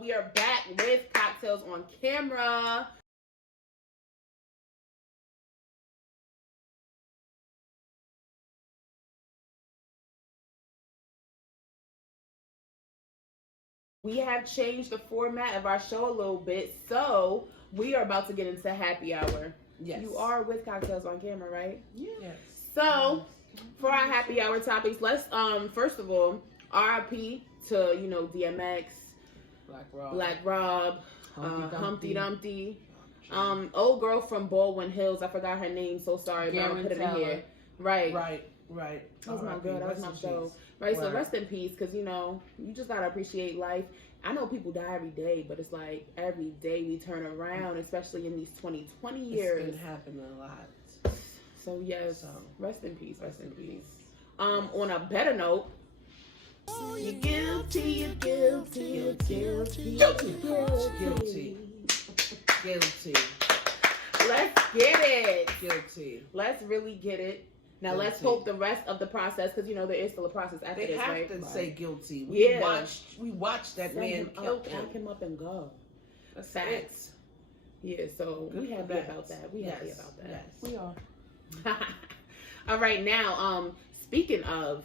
we are back with Cocktails on Camera. We have changed the format of our show a little bit, so we are about to get into happy hour. Yes. You are with Cocktails on Camera, right? Yes. So, for our happy hour topics, let's first of all, RIP to DMX, Black Rob, Humpty Dumpty. Old girl from Baldwin Hills, I forgot her name, so sorry, but I'll put it in here. Right. That was my girl, that was my show. Right, so rest in peace, because, you just got to appreciate life. I know people die every day, but it's like every day we turn around, especially in these 2020 years. It's been happening a lot. So, yes, rest in peace, rest in peace. On a better note, you're guilty, you're guilty, you're guilty, Guilty. Let's get it. Guilty. Let's really get it. Now let's hope the rest of the process, because there is still a process after this, right? They have to say guilty. We watched that man kill him. Pack him up and go. That's facts. Yeah, so we happy about that. We happy about that. Yes, we are. All right, now, speaking of,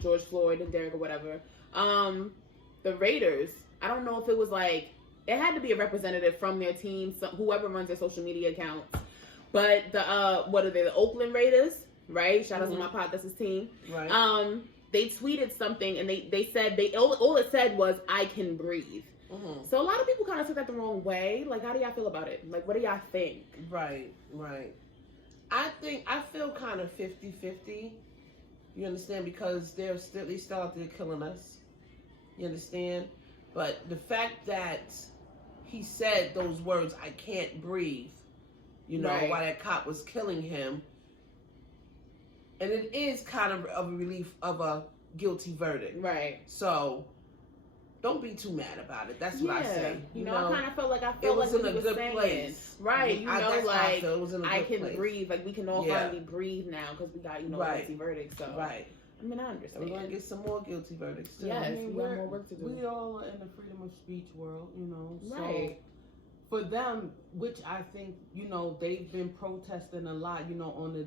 George Floyd and Derek or whatever, the Raiders, I don't know if it was it had to be a representative from their team, so whoever runs their social media accounts. But the Oakland Raiders, right? Shout out to my pod, that's his team. Right. They tweeted something and they said all it said was "I can breathe." Mm-hmm. So a lot of people kind of took that the wrong way. Like, how do y'all feel about it? Like, what do y'all think? Right. I feel kind of 50-50. You understand? Because they still out there killing us. You understand? But the fact that he said those words, "I can't breathe," right. while that cop was killing him. And it is kind of a relief of a guilty verdict. Right. So, don't be too mad about it. That's what I say. I kind of felt like it was in a good place. Right. I can place. Breathe. Like, we can all finally breathe now because we got, a guilty verdict. So, right. I mean, I understand. We're going to get some more guilty verdicts, too. Yes, we got more work to do. We all are in the freedom of speech world, Right. So, for them, which I think, they've been protesting a lot, on the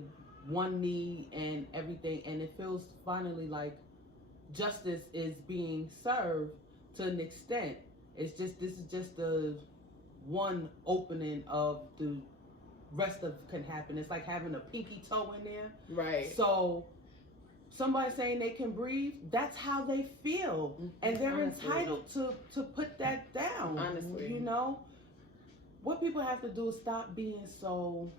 one knee and everything, and it feels finally like justice is being served to an extent. This is just the one opening of the rest of can happen. It's like having a pinky toe in there. Right. So somebody saying they can breathe, that's how they feel. Mm-hmm. And they're entitled to put that down. Honestly. What people have to do is stop being so...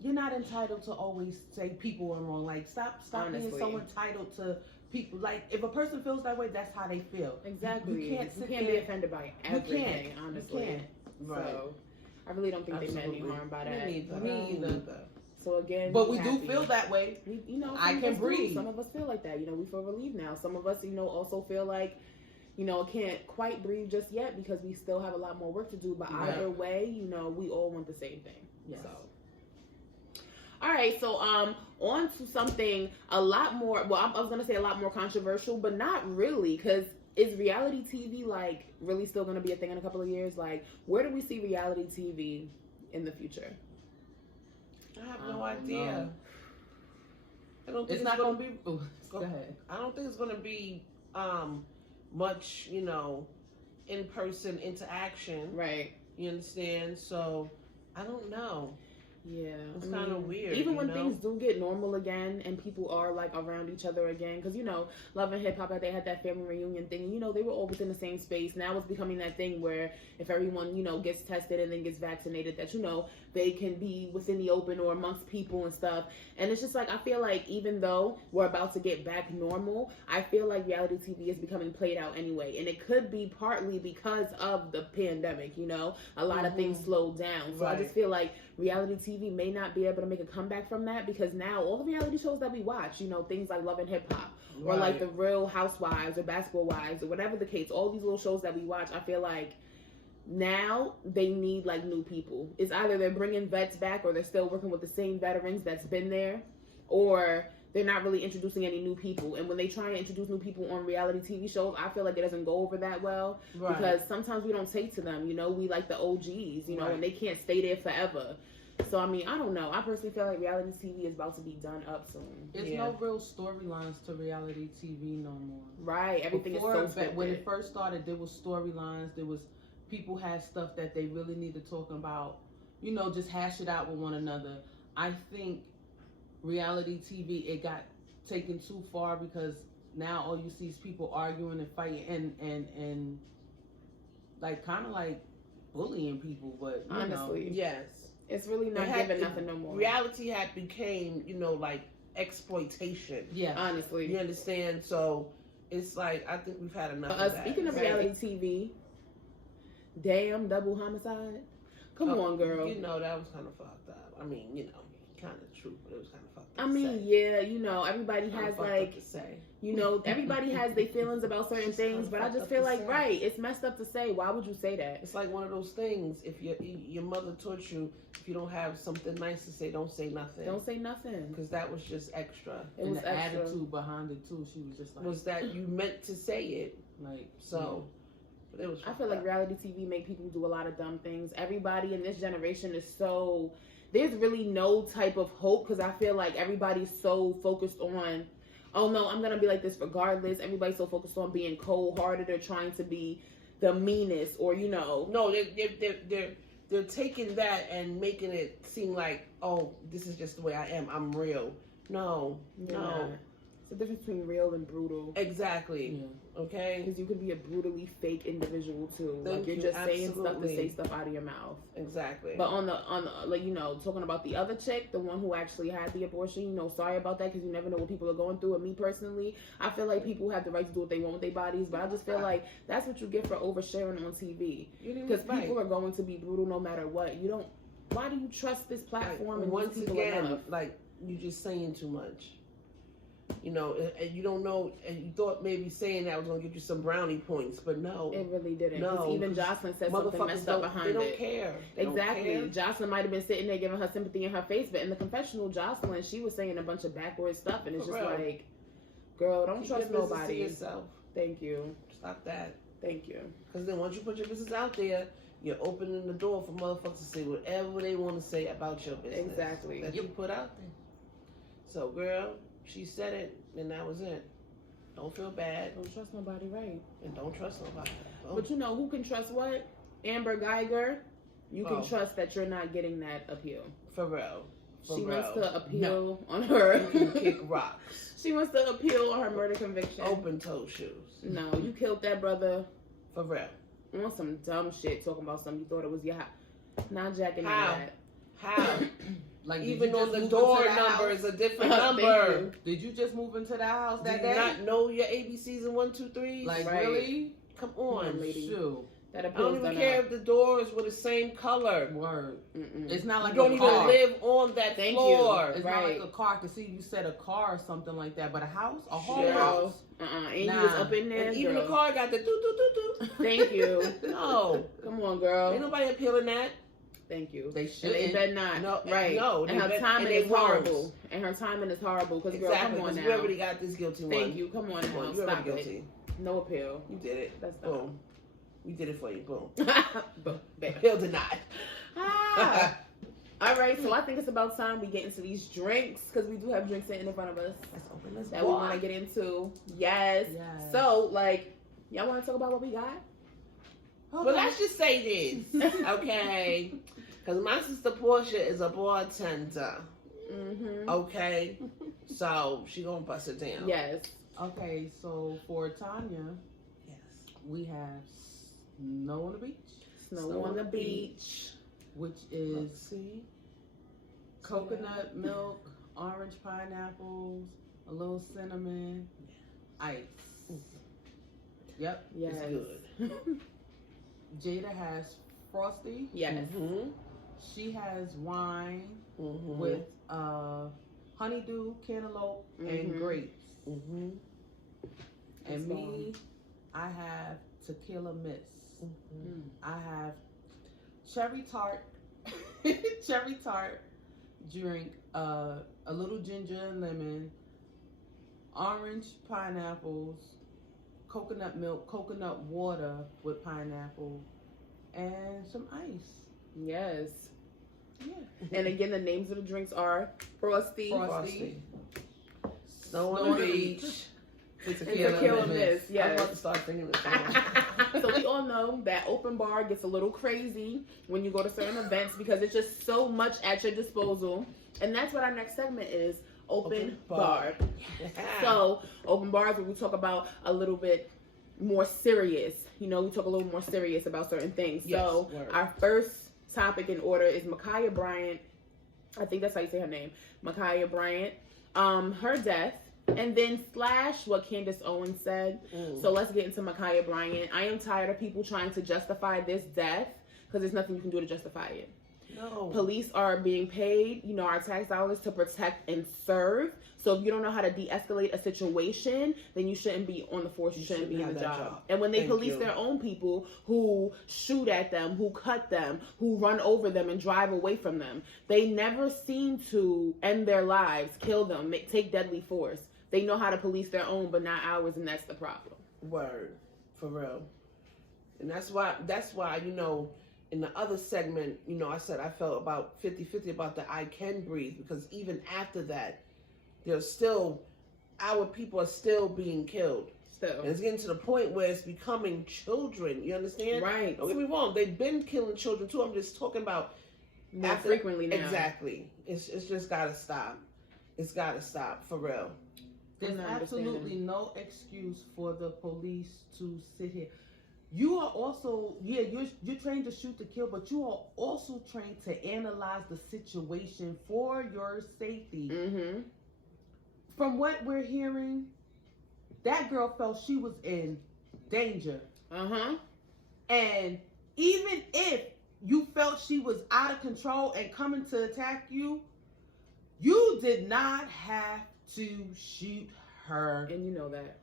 You're not entitled to always say people are wrong. Like, stop being so entitled to people. Like, if a person feels that way, that's how they feel. Exactly. You can't be offended by everything, honestly. You can't. Right. So, I really don't think they meant any harm by that. Me either. So again, but we do feel that way. I can breathe. Some of us feel like that. We feel relieved now. Some of us, also feel like, can't quite breathe just yet because we still have a lot more work to do. But either way, we all want the same thing. Yes. So. All right, so on to something a lot more, well, I was going to say a lot more controversial, but not really, because is reality TV, really still going to be a thing in a couple of years? Like, where do we see reality TV in the future? I have no idea. I don't think it's not going to be... Go ahead. I don't think it's going to be much, in-person interaction. Right. You understand? So, I don't know. Yeah, it's kind of weird. Even when things do get normal again and people are around each other again, because Love and Hip Hop, they had that family reunion thing. They were all within the same space. Now it's becoming that thing where if everyone gets tested and then gets vaccinated, that they can be within the open or amongst people and stuff. And it's just I feel like even though we're about to get back normal, I feel like reality TV is becoming played out anyway, and it could be partly because of the pandemic. A lot of things slowed down, so I just feel like reality TV may not be able to make a comeback from that, because now all the reality shows that we watch, things like Love and Hip Hop, or like the Real Housewives or Basketball Wives or whatever the case, all these little shows that we watch, I feel like now they need new people. It's either they're bringing vets back or they're still working with the same veterans that's been there, or they're not really introducing any new people. And when they try and introduce new people on reality TV shows, I feel like it doesn't go over that well. Right. Because sometimes we don't take to them, you know, we like the OGs, you know, Right. and they can't stay there forever. So, I mean, I don't know. I personally feel like reality TV is about to be done up soon. There's no real storylines to reality TV no more. Right. Everything Before, is so scripted. when it first started, there was storylines. There was people had stuff that they really needed talking about. You know, just hash it out with one another. I think reality TV, it got taken too far because now all you see is people arguing and fighting and like kind of like bullying people. But you honestly, know, Yes. it's really not giving nothing no more. Reality had became, you know, like exploitation. yeah, Honestly. You understand? So it's like, I think we've had enough of that. Speaking of reality TV, damn, double homicide. Come on, girl. You know, that was kind of fucked up. I mean, you know, kind of true, but it was kind of fucked up. I mean, yeah, you know, everybody has like, to say. you know, everybody has their feelings about certain things, but I just feel like, right, it's messed up to say. Why would you say that? It's like one of those things. If your mother taught you, if you don't have something nice to say, don't say nothing. Don't say nothing. Because that was just extra. It and was the extra. attitude behind it too. She was just like, Was that you meant to say it? like So, but it was. I feel like reality TV make people do a lot of dumb things. Everybody in this generation is so, there's really no type of hope because I feel like everybody's so focused on, oh no, I'm gonna be like this regardless. Everybody's so focused on being cold-hearted or trying to be the meanest, or you know. No, they're taking that and making it seem like, oh, this is just the way I am. I'm real. No. It's the difference between real and brutal. Exactly. yeah. Okay. Because you could be a brutally fake individual too. Thank Like you're you, just saying stuff to absolutely. say stuff out of your mouth. Exactly. But on the like, you know, talking about the other chick, the one who actually had the abortion, you know, sorry about that because you never know what people are going through. And me personally, I feel like people have the right to do what they want with their bodies, but I just feel like that's what you get for oversharing on TV. Because people are going to be brutal no matter what. You don't. Why do you trust this platform and once these people again, enough? like you're just saying too much. You know, and you don't know, and you thought maybe saying that was going to get you some brownie points, but no. It really didn't. No, 'Cause even Jocelyn said something messed up behind it. They don't it. care. They Exactly. don't care. Jocelyn might have been sitting there giving her sympathy in her face, but in the confessional, Jocelyn, she was saying a bunch of backward stuff, and it's For just real. like, girl, don't Keep trust your business nobody. to yourself. Thank you. Stop that. Thank you. Because then once you put your business out there, you're opening the door for motherfuckers to say whatever they want to say about your business. Exactly. That you put out there. So, girl, she said it, and that was it. Don't feel bad, Don't trust nobody, right? and don't trust nobody. But you know who can trust what? Amber Geiger. You can trust that you're not getting that appeal. For real. She real. wants to appeal on her. You can kick rocks. She wants to appeal on her murder conviction. Open toe shoes. No, you killed that brother For real. on some dumb shit, talking about something you thought it was your house. Not jacking none How? of that. How? Like did Even you on just the move door into the number house? is a different Thank number. you. Did you just move into the house Do that you day? not know your ABCs and 1, 2, 3s? Like Right. really? Come on. Come on, lady. Shoot. That I appeal's don't even done care up. if the doors were the same color. Word. Mm-mm. It's not like You don't a even car. live on that Thank floor. It's Right. not like a car. I can see you said a car or something like that, but a house, a whole Shit. house. And Nah. you was up in there, And even girl. the car got the doo-doo-doo-doo. Thank you. No. Come on, Ain't girl. nobody appealing that. Thank you. They And should. they better not. No, right. no, And they her bet- timing and is they won't. horrible. And her timing is horrible. Because, girl, Exactly, come on because now. we already got this guilty one. Thank you. Come on Come now. on, you Stop already it. guilty. No appeal. You did it. That's dumb. Boom. We did it for you. Boom. Bam. Appeal denied. Ah. All right, so I think it's about time we get into these drinks because we do have drinks sitting in front of us Let's open this that we want to get into. Yes. Yes. So, like, y'all want to talk about what we got? Well, let's just say this, okay? Because my sister Portia is a bartender, Mm-hmm. okay? So she gonna bust it down. Yes. Okay, so for Tanya, Yes. we have Snow on the Beach, Snow on the beach. which Let's is see. coconut milk, orange pineapples, a little cinnamon, ice. Yep. Yes. It's good. Jada has Frosty. Yes. Mm-hmm. She has wine Mm-hmm. with honeydew, cantaloupe, and Mhm. grapes. Mm-hmm. And That's me, I have tequila mist. Mm-hmm. I have cherry tart, cherry tart drink, a little ginger and lemon, orange pineapples, coconut milk, coconut water with pineapple, and some ice. Yes. Yeah. And again, the names of the drinks are Frosty. Frosty. Snow on the beach. It's a Tequila Miss. I'm Yes. about to start singing this song. So we all know that open bar gets a little crazy when you go to certain events because it's just so much at your disposal. And that's what our next segment is, open bar. So open bars where we talk about a little bit more serious. You know, we talk a little more serious about certain things. Yes, so word. our first topic in order is Ma'Khia Bryant. I think that's how you say her name. Ma'Khia Bryant. Her death. And then / what Candace Owens said. So let's get into Ma'Khia Bryant. I am tired of people trying to justify this death because there's nothing you can do to justify it. No. Police are being paid, you know, our tax dollars to protect and serve. So if you don't know how to de-escalate a situation, then you shouldn't be on the force. You shouldn't be in the job. And when they police their own people who shoot at them, who cut them, who run over them and drive away from them, they never seem to end their lives, kill them, take deadly force. They know how to police their own, but not ours, and that's the problem. Word. For real. And that's why, you know, in the other segment, you know, I said I felt about 50-50 about the I can breathe, because even after that, there's still, our people are still being killed. Still. And it's getting to the point where it's becoming children. You understand? Right. Don't get me wrong. They've been killing children too. I'm just talking about more frequently now. Exactly. It's just got to stop. It's got to stop, for real. There's absolutely no excuse for the police to sit here. You are also, you're trained to shoot to kill, but you are also trained to analyze the situation for your safety. Mm-hmm. From what we're hearing, that girl felt she was in danger. Uh-huh. And even if you felt she was out of control and coming to attack you, you did not have to shoot her. And you know that.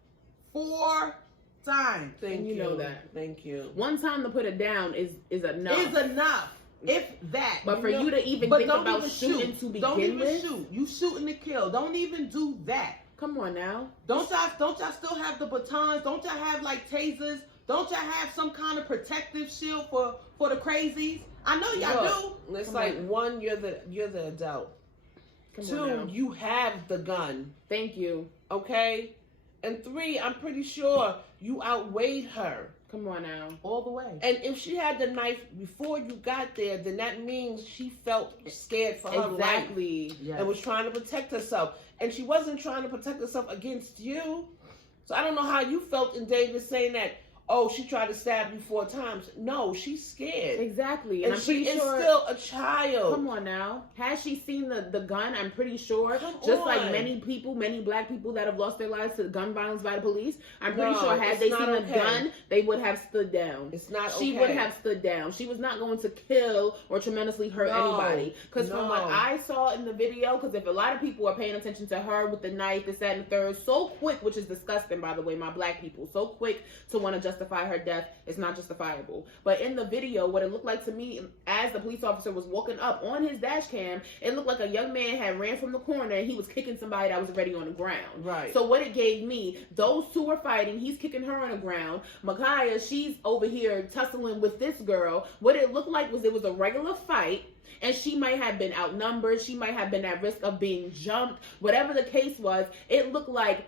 4 times. Thank you. Know that. Thank you. One time to put it down is enough. Is enough. If that. But for you to even think about shooting to begin don't even with. shoot. You shooting to kill. Don't even do that. Come on now. Don't y'all still have the batons? Don't y'all have like tasers? Don't y'all have some kind of protective shield for the crazies? I know y'all do. It's like, one, you're the adult. Come 2, you have the gun. Thank you. Okay? And 3, I'm pretty sure you outweighed her. Come on now. All the way. And if she had the knife before you got there, then that means she felt scared for her life. Exactly. Yes. And was trying to protect herself. And she wasn't trying to protect herself against you. So I don't know how you felt in David saying that, oh, she tried to stab you 4 times. No, she's scared. Exactly. And she is still a child. Come on now. Has she seen the gun? I'm pretty sure. Like many people, many black people that have lost their lives to gun violence by the police, I'm pretty sure had they seen the gun, they would have stood down. It's not okay. She would have stood down. She was not going to kill or tremendously hurt anybody. Because from what I saw in the video, because if a lot of people are paying attention to her with the knife, this, that, and the third, so quick, which is disgusting, by the way, my black people, so quick to want to justify her death, is not justifiable. But in the video, what it looked like to me, as the police officer was walking up on his dash cam, it looked like a young man had ran from the corner and he was kicking somebody that was already on the ground. Right. So what it gave me, those two were fighting. He's kicking her on the ground. Ma'Khia, she's over here tussling with this girl. What it looked like was it was a regular fight. And she might have been outnumbered. She might have been at risk of being jumped. Whatever the case was, it looked like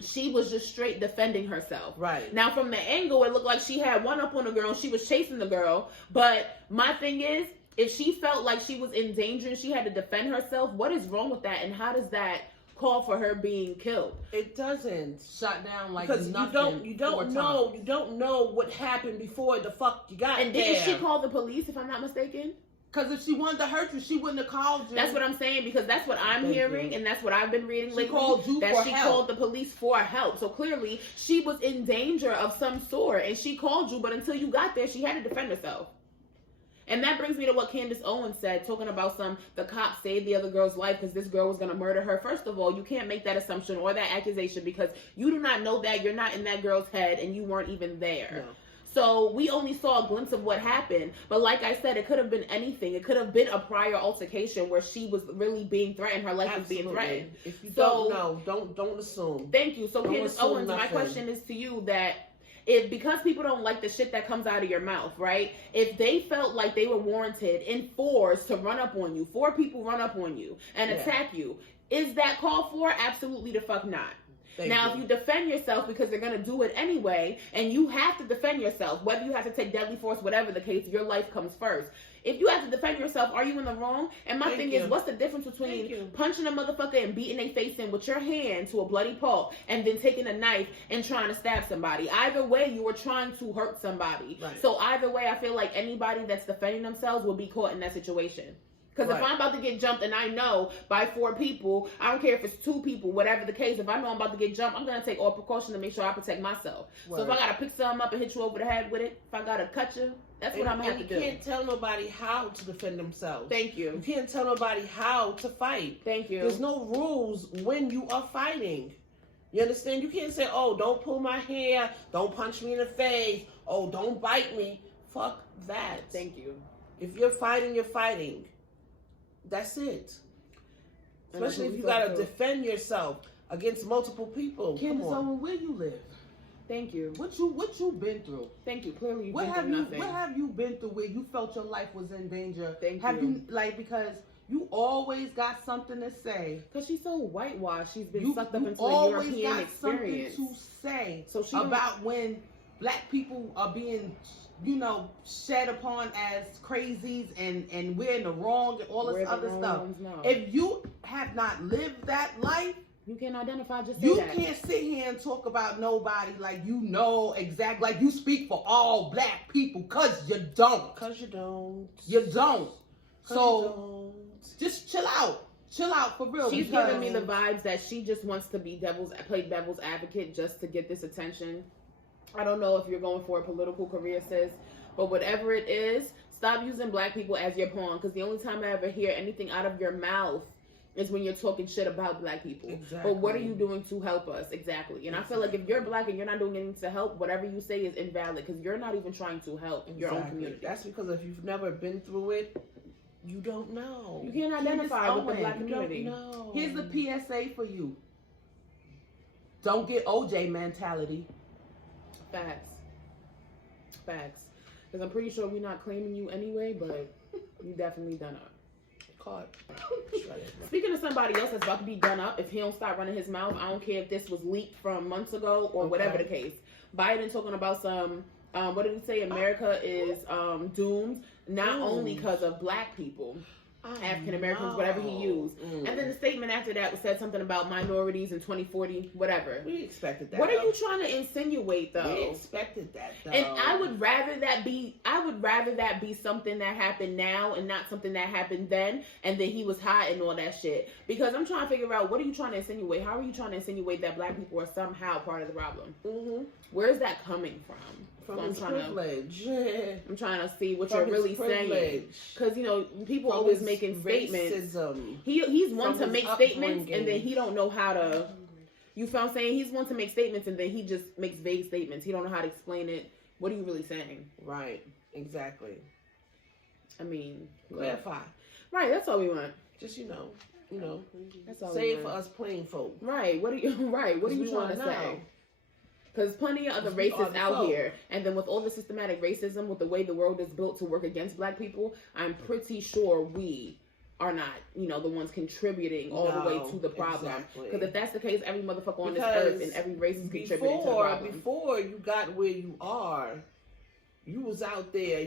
she was just straight defending herself. Right. Now, from the angle, it looked like she had one up on the girl and she was chasing the girl. But my thing is, if she felt like she was in danger and she had to defend herself, what is wrong with that? And how does that call for her being killed? It doesn't. Shot down like because nothing. You don't know what happened before the fuck you got and there. And didn't she call the police, if I'm not mistaken? Because if she wanted to hurt you, she wouldn't have called you. That's what I'm saying, because that's what I'm hearing, and that's what I've been reading lately. She called you that for she help. Called the police for help. So clearly, she was in danger of some sort, and she called you, but until you got there, she had to defend herself. And that brings me to what Candace Owens said, talking about the cops saved the other girl's life because this girl was going to murder her. First of all, you can't make that assumption or that accusation because you do not know that. You're not in that girl's head, and you weren't even there. No. So we only saw a glimpse of what happened. But like I said, it could have been anything. It could have been a prior altercation where she was really being threatened. Her life was being threatened. If you don't know, don't assume. Thank you. So Don't Candace assume Owens, my nothing. question is to you that because people don't like the shit that comes out of your mouth, right? If they felt like they were warranted in fours to run up on you, 4 people run up on you and attack you, is that called for? Absolutely the fuck not. If you defend yourself because they're going to do it anyway, and you have to defend yourself, whether you have to take deadly force, whatever the case, your life comes first. If you have to defend yourself, are you in the wrong? And my thing is, what's the difference between punching a motherfucker and beating their face in with your hand to a bloody pulp and then taking a knife and trying to stab somebody? Either way, you were trying to hurt somebody. Right. So either way, I feel like anybody that's defending themselves will be caught in that situation. Because if I'm about to get jumped and I know by 4 people, I don't care if it's 2 people, whatever the case, if I know I'm about to get jumped, I'm going to take all precautions to make sure I protect myself. Right. So if I got to pick something up and hit you over the head with it, if I got to cut you, that's what I'm going to have to do. You can't tell nobody how to defend themselves. Thank you. You can't tell nobody how to fight. Thank you. There's no rules when you are fighting. You understand? You can't say, oh, don't pull my hair, don't punch me in the face, oh, don't bite me. Fuck that. Thank you. If you're fighting, you're fighting. That's it. Especially if you gotta defend yourself against multiple people. Candace Owens, where you live? Thank you. What you been through? Thank you. Clearly you've what been have through you nothing. What have you been through where you felt your life was in danger? Thank have you. Because you always got something to say. Because she's so whitewashed. She's been sucked up into a always European got experience. Something to say so she about when black people are being, shed upon as crazies and we're in the wrong and all this other stuff. If you have not lived that life, you can't identify. Just you can't sit here and talk about nobody like you know exactly, like you speak for all black people, cause you don't. You don't. So just chill out. Chill out for real. She's giving me the vibes that she just wants to be play devil's advocate just to get this attention. I don't know if you're going for a political career, sis, but whatever it is, stop using black people as your pawn, because the only time I ever hear anything out of your mouth is when you're talking shit about black people. Exactly. But what are you doing to help us? Exactly. And I feel like if you're black and you're not doing anything to help, whatever you say is invalid, because you're not even trying to help your own community. That's because if you've never been through it, you don't know. You can't identify with the black community. Here's the PSA for you. Don't get OJ mentality. Facts. Because I'm pretty sure we're not claiming you anyway, but you definitely done up. Caught. Speaking of somebody else that's about to be done up, if he don't stop running his mouth, I don't care if this was leaked from months ago or whatever the case. Biden talking about some, what did he say? America is doomed, not only because of black people. African Americans, whatever he used. And then the statement after that said something about minorities in 2040, whatever. We expected that. What are you trying to insinuate, though? We expected that, though. And I would rather that be something that happened now and not something that happened then, and then he was hiding all that shit. Because I'm trying to figure out, what are you trying to insinuate? How are you trying to insinuate that black people are somehow part of the problem? Where is that coming from? From his privilege. I'm trying to see what you're really saying. Because, people always making statements. Racism. He's one to make statements and then he don't know how to... You feel what I'm saying? He's one to make statements and then he just makes vague statements. He don't know how to explain it. What are you really saying? Right. Exactly. I mean... Clarify. Right, that's all we want. Just, that's all say it for us plain folk. Right. What are you trying to say? Because plenty of other racists out here, and then with all the systematic racism, with the way the world is built to work against black people, I'm pretty sure we are not, the ones contributing all the way to the problem. Because if that's the case, every motherfucker on this earth and every race is contributing to the problem. Before you got where you are, you was out there,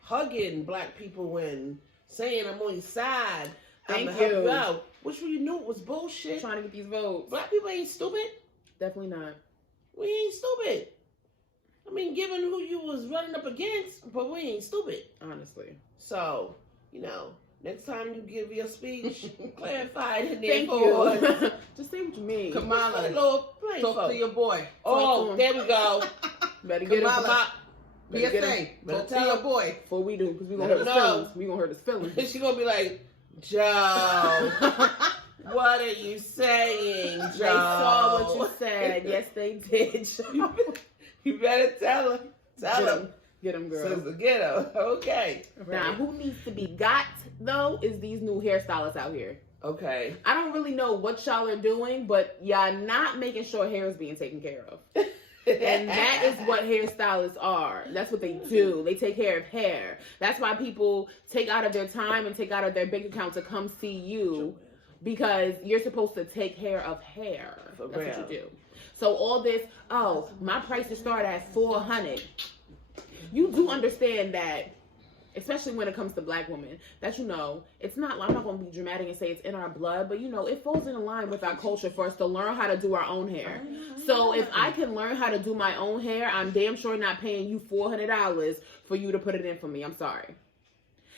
hugging black people and saying, I'm on your side. I'm gonna help you out. Which we knew it was bullshit. Trying to get these votes. Black people ain't stupid. Definitely not. We ain't stupid. I mean, given who you was running up against, but we ain't stupid. Honestly. So, next time you give your speech, clarify it in there. Thank you. Just say what you mean. Kamala, talk to your boy. Oh, there we go. Better get him. PSA, talk to your boy. Before we do, because we gonna hurt his feelings. We gonna hurt his feelings. She gonna be like, Joe, what are you saying, Joe? They saw what you said. Yes, they did. You better tell him. Tell him. Get him, girl. Sister, get him. Okay. Now, who needs to be got, though, is these new hairstylists out here. Okay. I don't really know what y'all are doing, but y'all not making sure hair is being taken care of. And that is what hairstylists are. That's what they do. They take care of hair. That's why people take out of their time and take out of their bank account to come see you, because you're supposed to take care of hair. That's what you do. So all this, oh, my prices start at $400. You do understand that, especially when it comes to black women, that, you know, it's not, I'm not going to be dramatic and say it's in our blood, but, you know, it falls in line with our culture for us to learn how to do our own hair. So if I can learn how to do my own hair, I'm damn sure not paying you $400 for you to put it in for me. I'm sorry.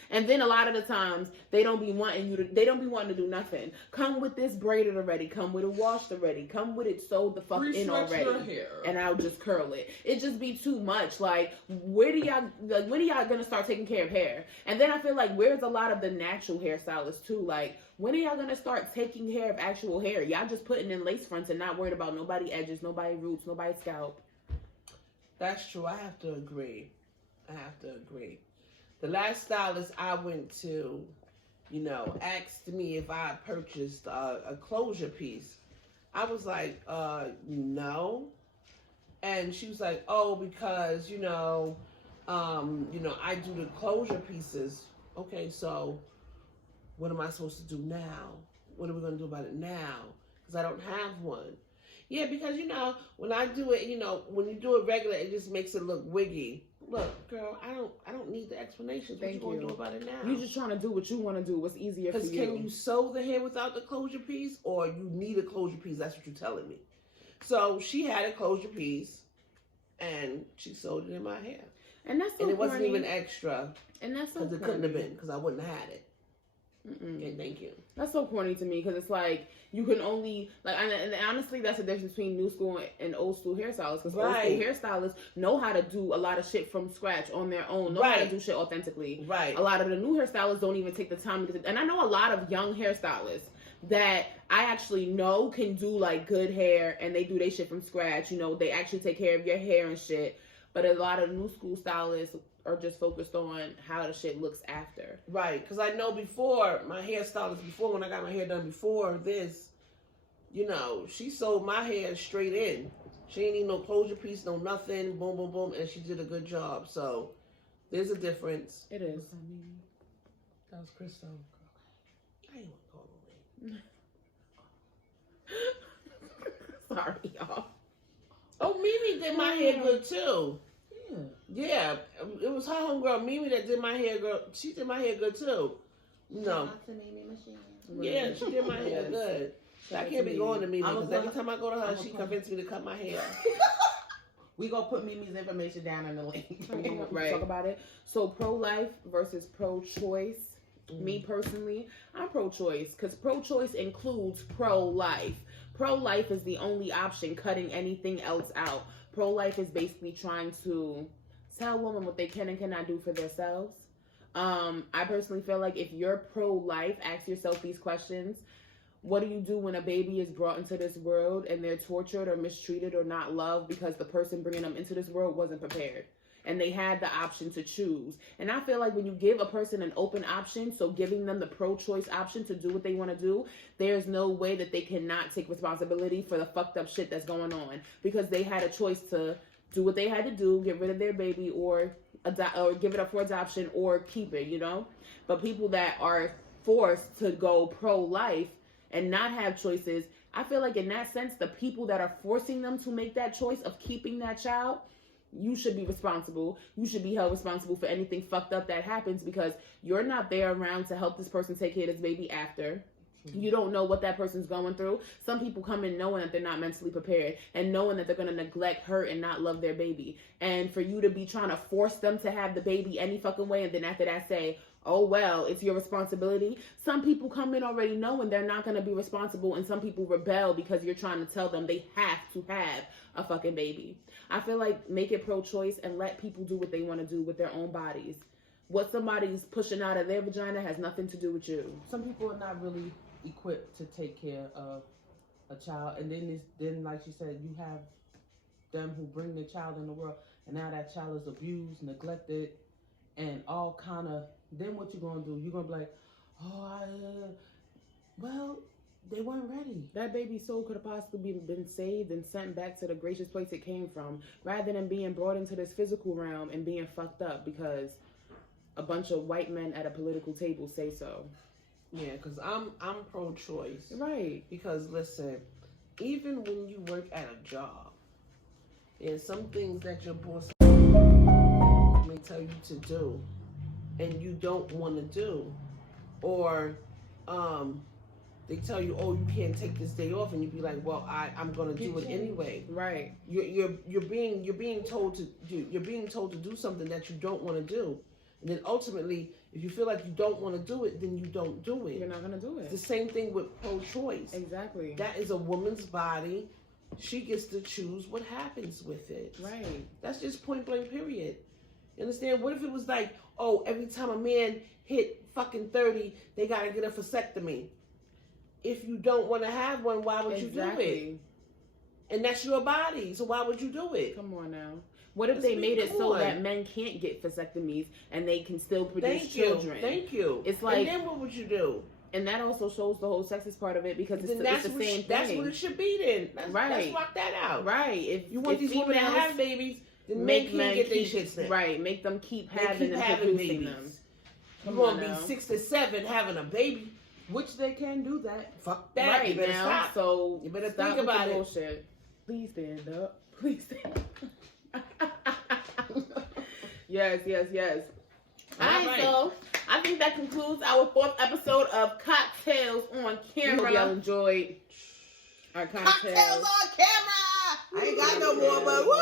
And then a lot of the times they don't be wanting to do nothing. Come with this braided already. Come with it washed already. Come with it sewed the fuck in already. Your hair. And I'll just curl it. It just be too much. Like, when are y'all gonna start taking care of hair? And then I feel like, where's a lot of the natural hairstylists too? Like, when are y'all gonna start taking care of actual hair? Y'all just putting in lace fronts and not worried about nobody edges, nobody roots, nobody scalp. That's true. I have to agree. The last stylist I went to, you know, asked me if I purchased a closure piece. I was like, no. And she was like, oh, because, you know, I do the closure pieces. Okay, so what am I supposed to do now? What are we going to do about it now? Because I don't have one. Yeah, because, you know, when I do it, you know, when you do it regular, it just makes it look wiggy. Look, girl, I don't need the explanations. What you going to do about it now? You're just trying to do what you want to do. What's easier for you? Because can you sew the hair without the closure piece, or you need a closure piece? That's what you're telling me. So she had a closure piece, and she sewed it in my hair. And that's so and it wasn't even extra. And that's so because it couldn't have been, because I wouldn't have had it. Okay, thank you. That's so corny to me, because it's like you can only and honestly, that's the difference between new school and old school hairstylists. Because old school hairstylists know how to do a lot of shit from scratch on their own, know how to do shit authentically. Right. A lot of the new hairstylists don't even take the time to. And I know a lot of young hairstylists that I actually know can do like good hair, and they do their shit from scratch. You know, they actually take care of your hair and shit. But a lot of new school stylists are just focused on how the shit looks after. Right, because I know before, my hairstylist, when I got my hair done before this, you know, she sewed my hair straight in. She didn't need no closure piece, no nothing, boom, boom, boom, and she did a good job. So, there's a difference. It is. That was Crystal. I ain't want to call her Sorry, y'all. Oh, Mimi did my hair good, too. Yeah, it was her homegirl Mimi that did my hair. Girl, she did my hair good too. No. Yeah, she did my hair good. I can't be going to Mimi because every time I go to her, she convinced me to cut my hair. We gonna put Mimi's information down in the link. Right. Talk about it. So pro-life versus pro-choice. Me personally, I'm pro-choice because pro-choice includes pro-life. Pro-life is the only option cutting anything else out. Pro-life is basically trying to tell women what they can and cannot do for themselves. I personally feel like if you're pro-life, ask yourself these questions. What do you do when a baby is brought into this world and they're tortured or mistreated or not loved because the person bringing them into this world wasn't prepared? And they had the option to choose. And I feel like when you give a person an open option, so giving them the pro-choice option to do what they want to do, there's no way that they cannot take responsibility for the fucked up shit that's going on. Because they had a choice to do what they had to do, get rid of their baby, or give it up for adoption, or keep it, you know? But people that are forced to go pro-life and not have choices, I feel like in that sense, the people that are forcing them to make that choice of keeping that child, you should be responsible. You should be held responsible for anything fucked up that happens because you're not there around to help this person take care of this baby after. You don't know what that person's going through. Some people come in knowing that they're not mentally prepared and knowing that they're going to neglect, hurt, and not love their baby. And for you to be trying to force them to have the baby any fucking way and then after that say, oh, well, it's your responsibility. Some people come in already knowing they're not going to be responsible, and some people rebel because you're trying to tell them they have to have a fucking baby. I feel like make it pro-choice and let people do what they want to do with their own bodies. What somebody's pushing out of their vagina has nothing to do with you. Some people are not really equipped to take care of a child, and then like she said, you have them who bring the child in the world, and now that child is abused, neglected, and all kind of. Then what you gonna do? You gonna be like, oh, well, they weren't ready. That baby's soul could have possibly been saved and sent back to the gracious place it came from, rather than being brought into this physical realm and being fucked up because a bunch of white men at a political table say so. Yeah, because I'm pro-choice. Right. Because listen, even when you work at a job, there's some things that your boss may tell you to do, and you don't want to do, or they tell you, oh, you can't take this day off, and you be like, well, I'm gonna do it anyway. Right. You're being told to do something that you don't want to do, and then ultimately, if you feel like you don't want to do it, then you don't do it. You're not gonna do it. It's the same thing with pro-choice. Exactly. That is a woman's body. She gets to choose what happens with it. Right. That's just point blank period. You understand? What if it was like, oh, every time a man hit fucking 30, they gotta get a vasectomy. If you don't want to have one, why would you do it? And that's your body, so why would you do it? Come on now. What if they made it so that men can't get vasectomies and they can still produce children? Thank you. It's like, and then what would you do? And that also shows the whole sexist part of it, because it's the same thing. That's what it should be then. Let's rock that out. Right. If you want these women to have babies, then make men get their shit set. Right. Make them keep having babies. Them. You want to be 6 to 7 having a baby, which they can do that. Fuck that. Right, you better now, stop. So you better stop think about it. Bullshit. Please stand up. Please stand up. Yes. All right, so I think that concludes our 4th episode of Cocktails on Camera. Hope y'all enjoyed our cocktails on camera. I ain't got no more, but woo!